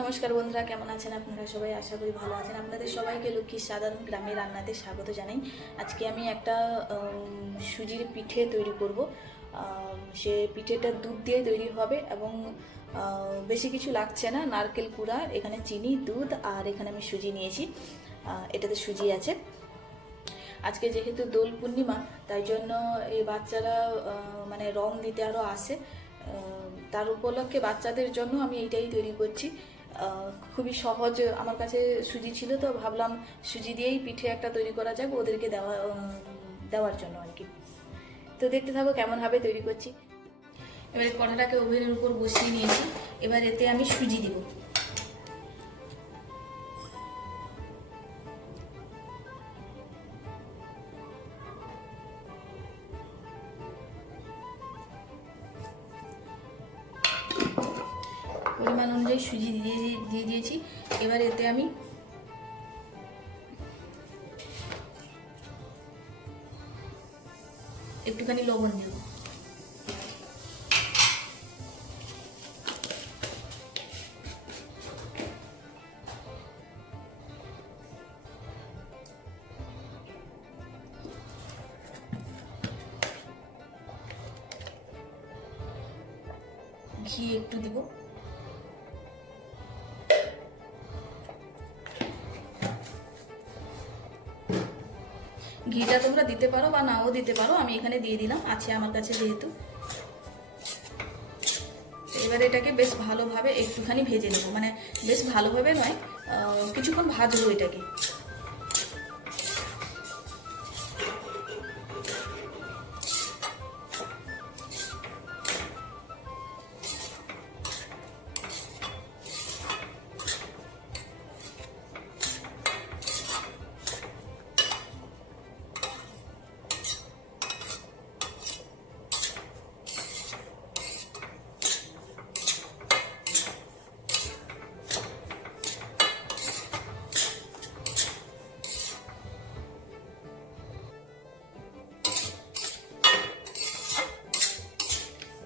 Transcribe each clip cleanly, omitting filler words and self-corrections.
নমস্কার বন্ধুরা, কেমন আছেন আপনারা সবাই? আশা করি ভালো আছেন। আপনাদের সবাইকে লক্ষ্মীর সাধারণ গ্রামের রান্নাতে স্বাগত জানাই। আজকে আমি একটা সুজির পিঠে তৈরি করব। সে পিঠেটা দুধ দিয়ে তৈরি হবে এবং বেশি কিছু লাগছে না। নারকেল কুড়া, এখানে চিনি, দুধ আর এখানে আমি সুজি নিয়েছি। এটাতে সুজি আছে। আজকে যেহেতু দোল পূর্ণিমা, তাই জন্য এই বাচ্চারা মানে রং দিতে আরও আসে। তার উপলক্ষে বাচ্চাদের জন্য আমি এইটাই তৈরি করছি। খুবই সহজ, আমার কাছে সুজি ছিল তো ভাবলাম সুজি দিয়েই পিঠে একটা তৈরি করা যাক ওদেরকে দেওয়ার জন্য আর কি। তো দেখতে থাকো কেমনভাবে তৈরি করছি। এবারে কড়াটাকে ওভেনের উপর বসিয়ে নিয়েছি। এবার এতে আমি সুজি দিব। পরিমাণ অনুযায়ী সুজি দিয়ে দিয়েছি। এবার এতে আমি একটুখানি লবণ দেব। ঘি একটু দিব। ঘিটা তোমরা দিতে পারো বা নাও দিতে পারো, আমি এখানে দিয়ে দিলাম, আছে আমার কাছে যেহেতু। এবারে এটাকে বেশ ভালোভাবে একটুখানি ভেজে নেব, মানে বেশ ভালোভাবে নয়, কিছুক্ষণ ভাজবো এটাকে।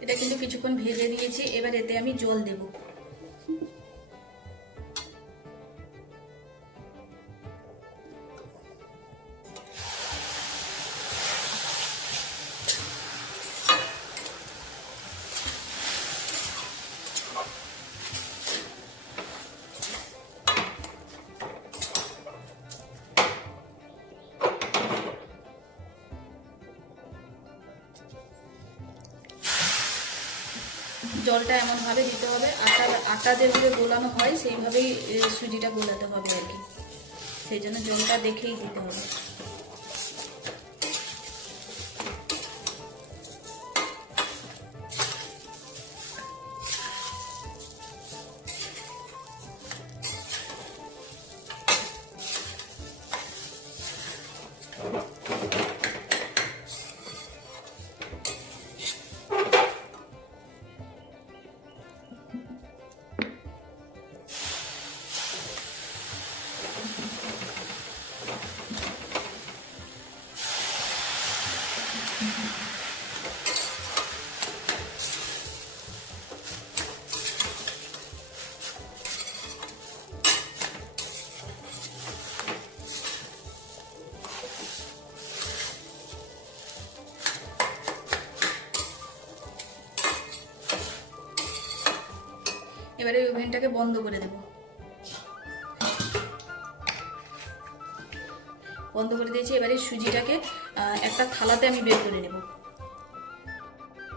এটা কিন্তু কিছুক্ষণ ভেজে নিয়েছি। এবার এতে আমি জল দেব। জলটা এমনভাবে দিতে হবে, আটা যেভাবে গোলানো হয় সেইভাবেই সুজিটা গোলাতে হবে আর কি। সেই জন্য জলটা দেখেই দিতে হবে। এবারে ওভেনটাকে বন্ধ করে দেব। বন্ধ করে দিয়েছি। এবারে সুজিটাকে একটা থালাতে আমি বের করে নেব।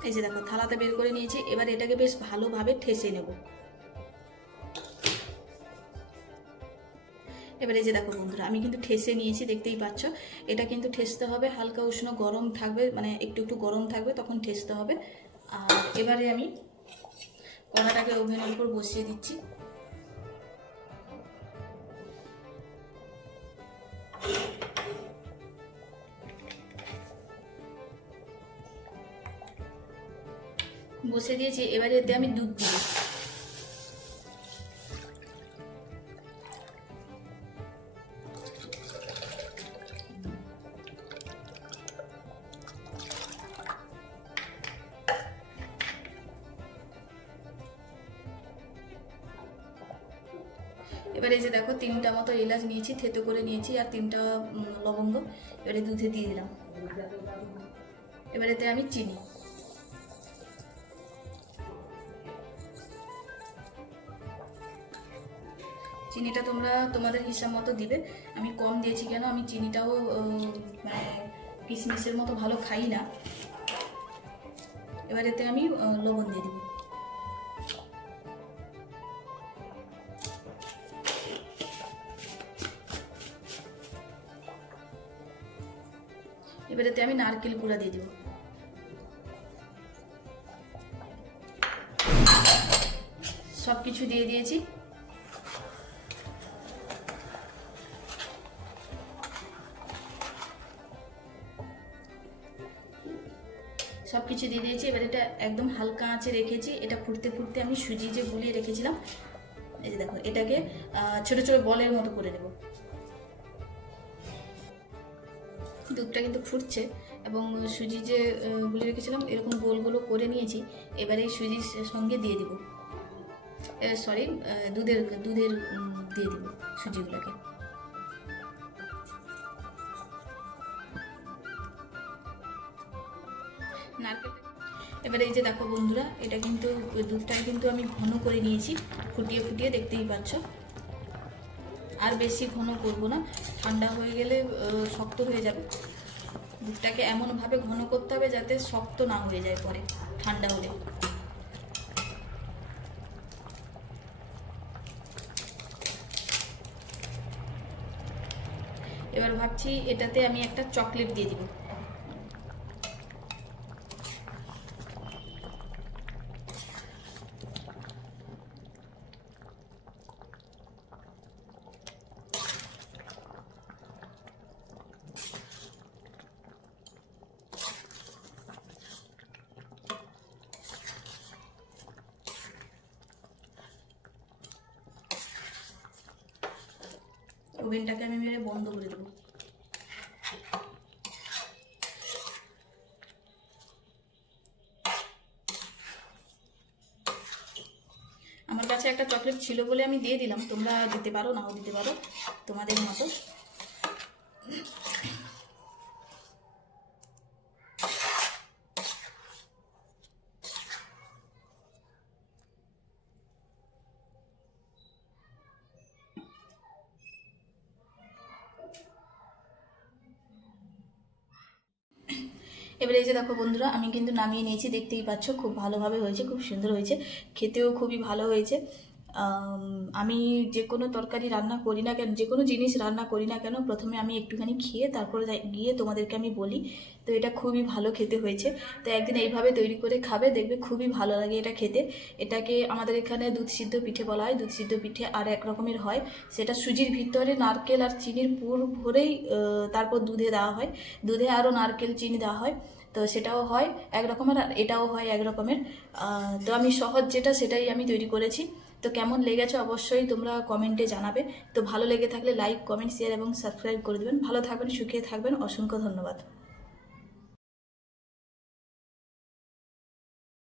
এই যে দেখো, থালাতে বের করে নিয়েছি। এবার এটাকে বেশ ভালোভাবে ঠেসে নেব। এবারে যে দেখো বন্ধুরা, আমি কিন্তু ঠেসে নিয়েছি, দেখতেই পাচ্ছ। এটা কিন্তু ঠেসতে হবে হালকা উষ্ণ গরম থাকবে, মানে একটু একটু গরম থাকবে, তখন ঠেসতে হবে। আর এবারে আমি কড়াটাকে ওভেনের উপর বসিয়ে দিচ্ছি। বসে দিয়েছি। এবারে এতে আমি দুধ দিব। এবার এই যে দেখো 3টা মতো এলাচ নিয়েছি, থেতো করে নিয়েছি, আর 3টা লবঙ্গ এবারে দুধে দিয়ে দিলাম। এবার এতে আমি চিনি, চিনিটা তোমরা তোমাদের হিসাব মতো দিবে। আমি কম দিয়েছি কেন, আমি চিনিটাও মানে কিশমিশের মতো ভালো খাই না। এবার এতে আমি লবণ দিয়ে দিব। এবার এতে আমি নারকেল গুঁড়া দিয়ে দেব। সব কিছু দিয়ে দিয়েছি। সব কিছু দিয়ে দিয়েছি। এবার এটা একদম হালকা আঁচে রেখেছি। এটা ফুটতে ফুটতে আমি সুজি যে গুলিয়ে রেখেছিলাম, এই যে দেখো, এটাকে ছোট ছোট বলের মতো করে দেব। দুধটা কিন্তু ফুটছে এবং সুজি যে গুলিয়ে রেখেছিলাম এরকম গোল গোল করে নিয়েছি। এবারে এই সুজির সঙ্গে দিয়ে দিব, সরি দুধের দিয়ে দিব সুজিগুলোকে। নারকেল, এবারে এই যে দেখো বন্ধুরা, এটা কিন্তু দুধটাকে কিন্তু আমি ঘন করে নিয়েছি, ফুটিয়ে ফুটিয়ে, দেখতেই পাচ্ছ। আর বেশি ঘন করব না, ঠান্ডা হয়ে গেলে শক্ত হয়ে যাবে। দুধটাকে এমনভাবে ঘন করতে হবে যাতে শক্ত না হয়ে যায় পরে ঠান্ডা হলে। এবার ভাবছি এটাতে আমি একটা চকলেট দিয়ে দিব। ওভেনটাকে আমি মেরে বন্ধ করে দেবো। আমার কাছে একটা চকলেট ছিল বলে আমি দিয়ে দিলাম, তোমরা দিতে পারো, নাও দিতে পারো, তোমাদের মতো। এবারে এই যে দেখো বন্ধুরা, আমি কিন্তু নামিয়ে নিয়েছি, দেখতেই পাচ্ছ খুব ভালোভাবে হয়েছে, খুব সুন্দর হয়েছে, খেতেও খুবই ভালো হয়েছে। আমি যে কোনো তরকারি রান্না করি না কেন, যে কোনো জিনিস রান্না করি না কেন, প্রথমে আমি একটুখানি খেয়ে তারপরে গিয়ে তোমাদেরকে আমি বলি। তো এটা খুবই ভালো খেতে হয়েছে। তো একদিন এইভাবে তৈরি করে খাবে, দেখবে খুবই ভালো লাগে এটা খেতে। এটাকে আমাদের এখানে দুধ সিদ্ধ পিঠে বলা হয়। দুধ সিদ্ধ পিঠে আর এক রকমের হয়, সেটা সুজির ভিতরে নারকেল আর চিনির পুর ভরেই তারপর দুধে দেওয়া হয়, দুধে আরও নারকেল চিনি দেওয়া হয়। তো সেটাও হয় এক রকমের, আর এটাও হয় এক রকমের। তো আমি সহজ যেটা সেটাই আমি তৈরি করেছি। তো কেমন লেগেছে অবশ্যই তোমরা কমেন্টে জানাবে। তো ভালো লেগে থাকলে লাইক, কমেন্ট, শেয়ার এবং সাবস্ক্রাইব করে দেবেন। ভালো থাকবেন, সুখে থাকবেন, অসংখ্য ধন্যবাদ।